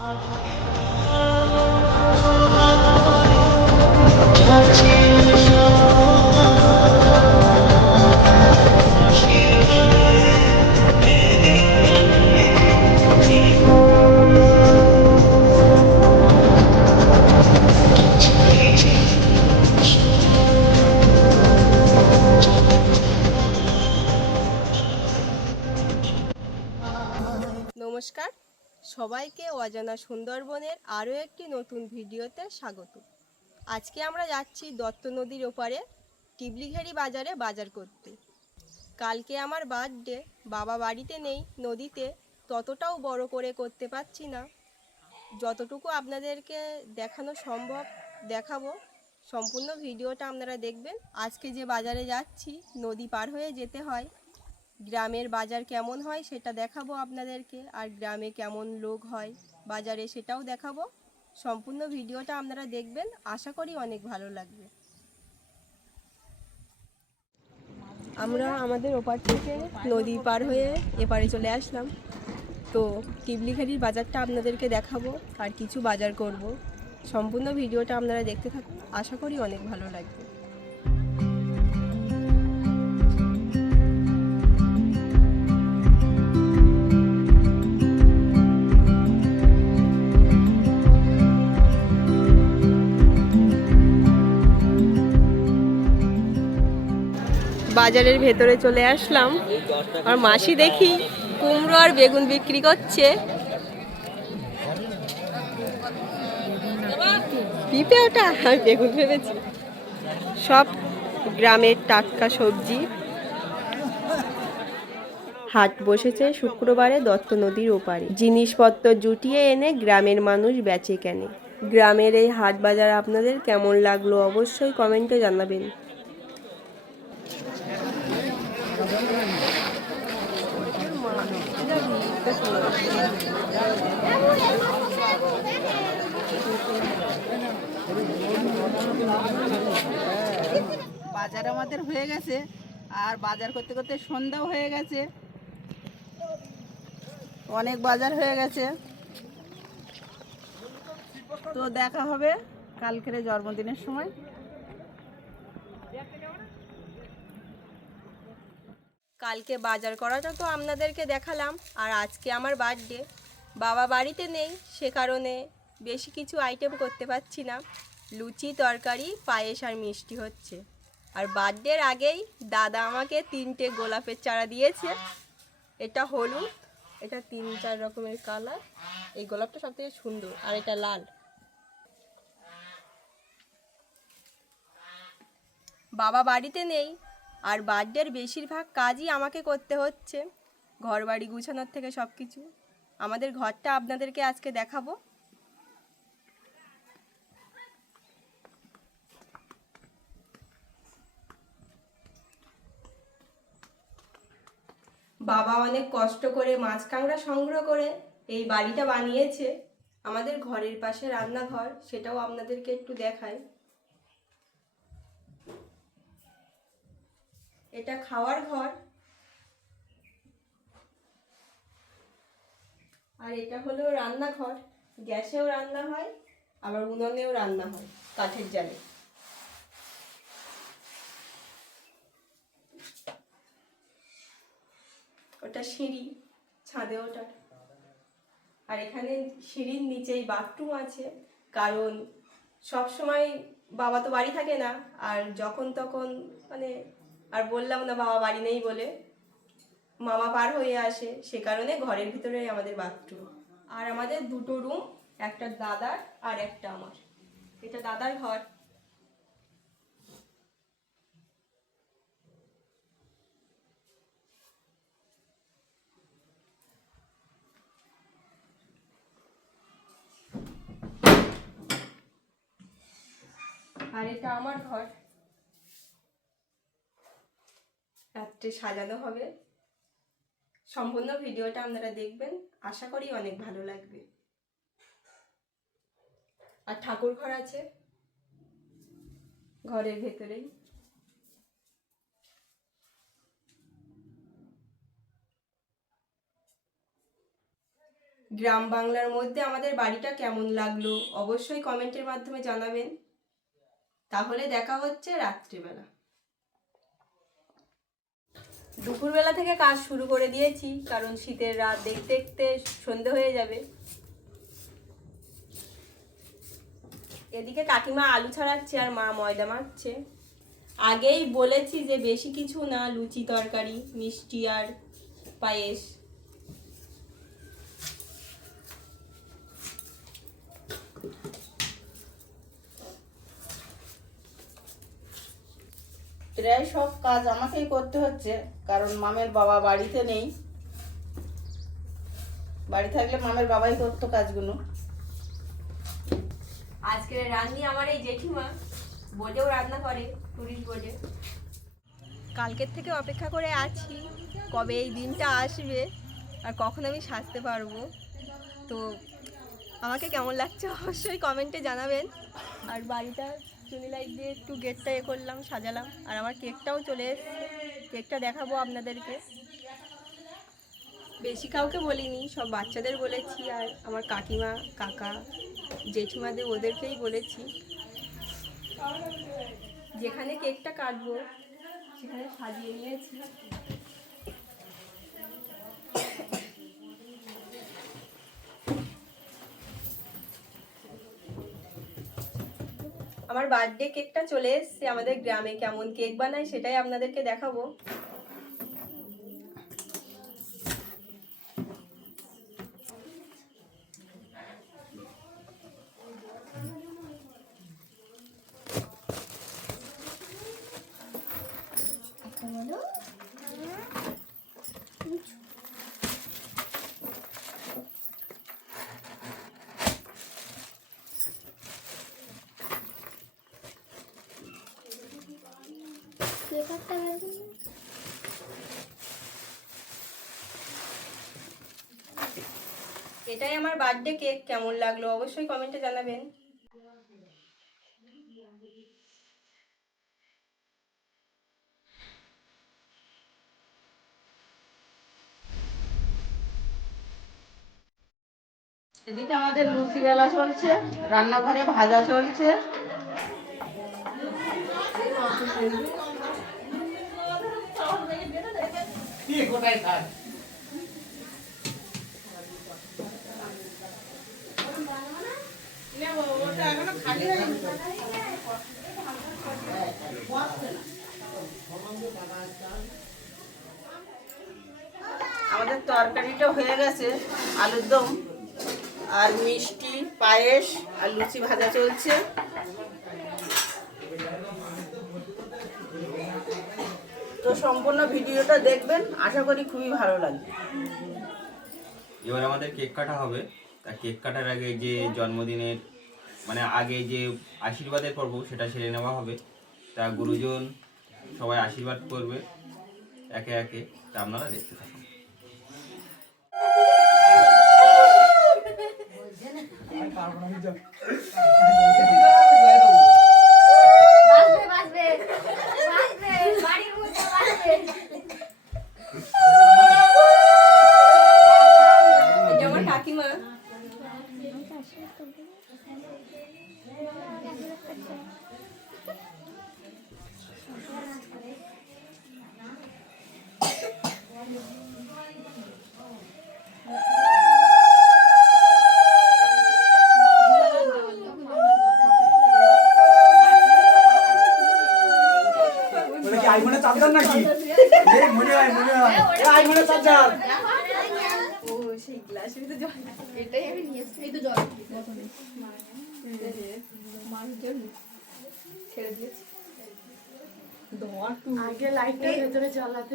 और অজানা সুন্দরবনের আরও একটি নতুন ভিডিওতে স্বাগত। আজকে আমরা যাচ্ছি দত্ত নদীর ওপারে, টিবলিঘেরি বাজারে বাজার করতে। কালকে আমার বার্থডে, বাবা বাড়িতে নেই, নদীতে ততটাও বড় করে করতে পারছি না। যতটুকু আপনাদেরকে দেখানো সম্ভব দেখাবো, সম্পূর্ণ ভিডিওটা আপনারা দেখবেন। আজকে যে বাজারে যাচ্ছি, নদী পার হয়ে যেতে হয়। গ্রামের বাজার কেমন হয় সেটা দেখাবো আপনাদেরকে, আর গ্রামে কেমন লোক হয়। বাজারে সেটাও দেখাবো। সম্পূর্ণ ভিডিওটা আপনারা দেখবেন। আশা করি অনেক ভালো লাগবে। আমরা আমাদের ওপার থেকে নদী পার হয়ে এপারে চলে আসলাম। তো টিবলিখালির বাজারটা আপনাদেরকে দেখাবো আর কিছু বাজার করব। সম্পূর্ণ ভিডিওটা আপনারা দেখতে থাকুন। আশা করি অনেক ভালো লাগবে। বাজারের ভেতরে চলে আসলাম। আর মাসি দেখি কুমড়ো আর বেগুন বিক্রি করছে। পিঁপে ওটা বেগুন ভেবেছি। সব গ্রামের টাটকা সবজি। হাট বসেছে শুক্রবারে দত্ত নদীর ওপারে। জিনিসপত্র জুটিয়ে এনে গ্রামের মানুষ বেচে কেনে। গ্রামের এই হাট বাজার আপনাদের কেমন লাগল অবশ্যই কমেন্টে জানাবেন। বাজার আমাদের হয়ে গেছে, আর বাজার করতে করতে সন্ধ্যাও হয়ে গেছে। অনেক বাজার হয়ে গেছে। তো দেখা হবে কালকের জন্মদিনের সময়। কালকে বাজার করাটা তো আপনাদেরকে দেখালাম, আর আজকে আমার বার্থডে বাবা বাড়িতে নেই, সে কারণে বেশি কিছু আইটেম করতে পারছি না। লুচি তরকারি, পায়েস আর মিষ্টি হচ্ছে। আর বার্থডের আগেই দাদা আমাকে তিনটে গোলাপের চারা দিয়েছে। এটা হলুদ, এটা তিন চার রকমের কালার এই গোলাপটা সব থেকে সুন্দর, আর এটা লাল। বাবা বাড়িতে নেই আর বার্থডের বেশিরভাগ কাজই আমাকে করতে হচ্ছে। ঘর বাড়ি গুছানোর থেকে সব কিছু আমাদের ঘরটা আপনাদেরকে আজকে দেখাবো। বাবা অনেক কষ্ট করে মাছ কাঁকড়া সংগ্রহ করে এই বাড়িটা বানিয়েছে। আমাদের ঘরের পাশে রান্নাঘর, সেটাও আপনাদেরকে একটু দেখায় এটা খাওয়ার ঘর। আর এটা হলো রান্নাঘর। গ্যাসেও রান্না হয়, আবার উনুনেও রান্না হয়, কাঠের জালে। ওটা সিঁড়ি, ছাদে ওটার আর এখানে সিঁড়ির নিচেই বাথরুম আছে, কারণ সব সময় বাবা তো বাড়ি থাকে না, আর যখন তখন মানে আর বললাম না বাবা বাড়ি নেই বলে। মামা পার হয়ে আসে, সে কারণে ঘরের ভিতরে আমাদের বাথরুম আর আমাদের দুটো রুম একটা দাদার আর একটা আমার। এটা দাদার ঘর। আর এটা আমার ঘর। রাত্রে সাজানো হবে। সম্পূর্ণ ভিডিওটা আপনারা দেখবেন। আশা করি অনেক ভালো লাগবে। আর ঠাকুর ঘর আছে। ঘরের ভেতরেই। গ্রাম বাংলার মধ্যে আমাদের বাড়িটা কেমন লাগল অবশ্যই কমেন্টের মাধ্যমে জানাবেন। তাহলে দেখা হচ্ছে রাত্রিবেলা। দুপুরবেলা থেকে কাজ শুরু করে দিয়েছি, কারণ শীতের রাত দেখতে দেখতে সন্ধে হয়ে যাবে। এদিকে কাকিমা আলু ছাড়াচ্ছে আর মা ময়দা মারছে আগেই বলেছি যে বেশি কিছু না, লুচি তরকারি, মিষ্টি আর পায়েস। প্রায় সব কাজ আমাকেই করতে হচ্ছে কারণ মামের বাবা বাড়িতে নেই। বাড়ি থাকলে মামের বাবাই করতো কাজগুলো। আজকের রান্নি আমার এই জেঠিমা বোর্ডেও রান্না করে টুরিস্ট বোর্ডে কালকের থেকে অপেক্ষা করে আছি কবে এই দিনটা আসবে আর কখন আমি সাজতে পারব। তো আমাকে কেমন লাগছে অবশ্যই কমেন্টে জানাবেন। আর বাড়িটা চুনি লাইট দিয়ে একটু গেটটা এ করলাম, সাজালাম। আর আমার কেকটাও চলে এসছে। কেকটা দেখাবো আপনাদেরকে। বেশি কাউকে বলিনি, সব বাচ্চাদের বলেছি আর আমার কাকিমা, কাকা জেঠিমাদের ওদেরকেই বলেছি। যেখানে কেকটা কাটবো, সেখানে সাজিয়ে নিয়েছি। আমার বার্থডে কেকটা চলে এসছে আমাদের গ্রামে। কেমন কেক বানায় সেটাই আপনাদেরকে দেখাবো। এটাই আমার বার্থডে কেক কেমন লাগল অবশ্যই কমেন্টে জানাবেন। এদিকে আমাদের লুচি বেলা চলছে রান্নাঘরে ভাজা চলছে। আমাদের তরকারিটা হয়ে গেছে আলুর দম আর মিষ্টি পায়েস আর লুচি ভাজা চলছে। তো সম্পূর্ণ ভিডিওটা দেখবেন আশা করি খুবই ভালো লাগবে। এবার আমাদের কেক কাটা হবে। তা কেক কাটার আগে যে জন্মদিনের মানে আগে যে আশীর্বাদের পর্ব সেটা সেরে নেওয়া হবে। তা গুরুজন সবাই আশীর্বাদ করবে একে একে। তা আপনারা দেখতে থাকুন। বাসবে চার্জার নাকি? এই মনে হয় মনে হয়। আইফোনের চার্জার ও সেই গ্লাসের ভিতরে জল এটাই আমি নিয়ে এসেছি। এই তো জল। ছেড়ে দিয়েছি আগে লাইটটা ভেতরে জ্বালাতে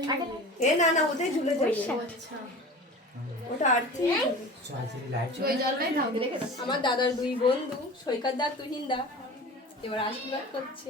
এ না না ওটাই ঝুলে যাবে। ওটা আর্থিং দাও। আমার দাদার দুই বন্ধু সৈকত দা তুহিন দা। এবার আশীর্বাদ করছে।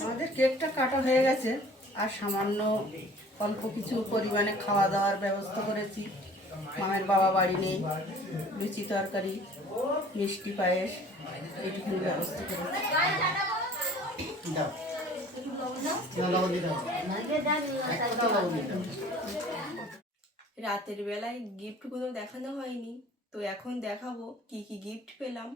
আমাদের কেকটা কাটা হয়ে গেছে আর সামান্য অল্প কিছু পরিমাণে খাওয়া দাওয়ার ব্যবস্থা করেছি। মামের বাবা বাড়ি নেই লুচি তরকারি মিষ্টি পায়েস এইটুকুনি ব্যবস্থা করে রাতের বেলায় গিফটগুলো দেখানো হয়নি তো এখন দেখাবো কি কি গিফট পেলাম।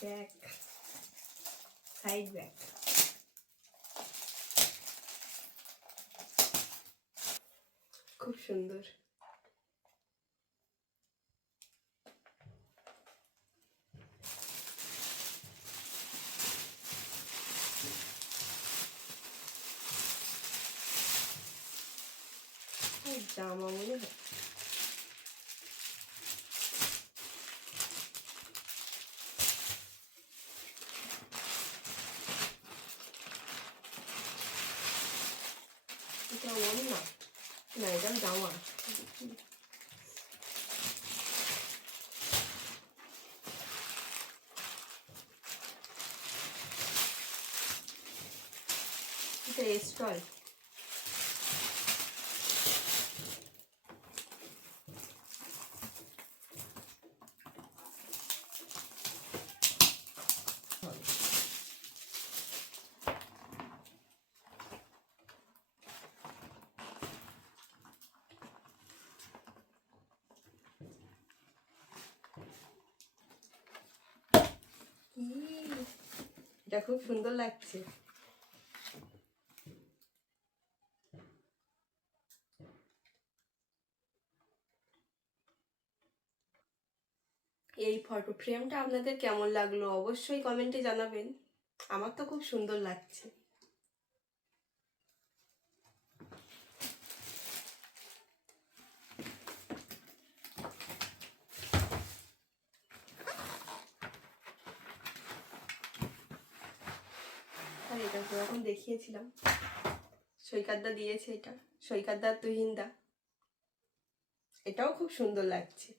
ব্যাগ সাইড ব্যাগ খুব সুন্দর এই জামা মনে হয় এটা মনে না না এটা এটা খুব সুন্দর লাগছে। এই ফটো ফ্রেমটা আপনাদের কেমন লাগল অবশ্যই কমেন্টে জানাবেন। আমার তো খুব সুন্দর লাগছে। এখন দেখিয়েছিলাম। সৈকাতদা দিয়েছে এটা। সৈকাতদা তুহিনদা। এটাও খুব সুন্দর লাগছে।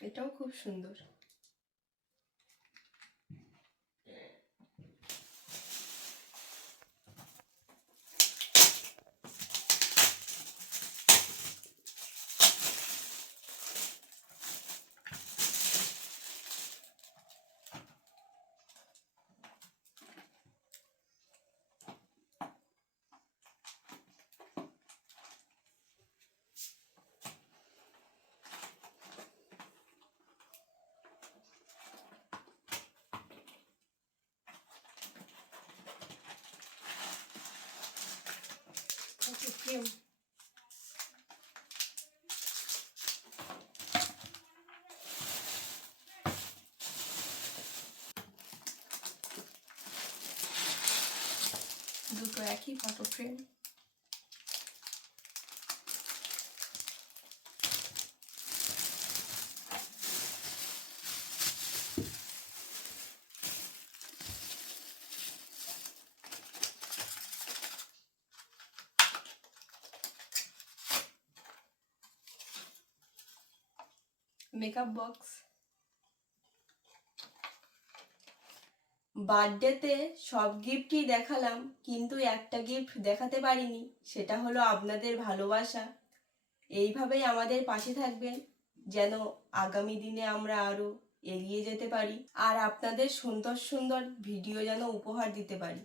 এটাও খুব সুন্দর। हूँ দুটো একই ফটো ফ্রেম মেকআপ বক্স বার্থডেতে সব গিফটই দেখালাম, কিন্তু একটা গিফট দেখাতে পারিনি, সেটা হলো আপনাদের ভালোবাসা। এইভাবেই আমাদের পাশে থাকবেন, যেন আগামী দিনে আমরা আরও এগিয়ে যেতে পারি, আর আপনাদের সুন্দর সুন্দর ভিডিও যেন উপহার দিতে পারি।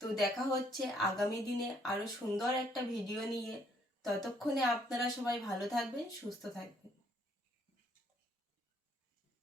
তো দেখা হচ্ছে আগামী দিনে আরও সুন্দর একটা ভিডিও নিয়ে। ততক্ষণে আপনারা সবাই ভালো থাকবেন, সুস্থ থাকবেন।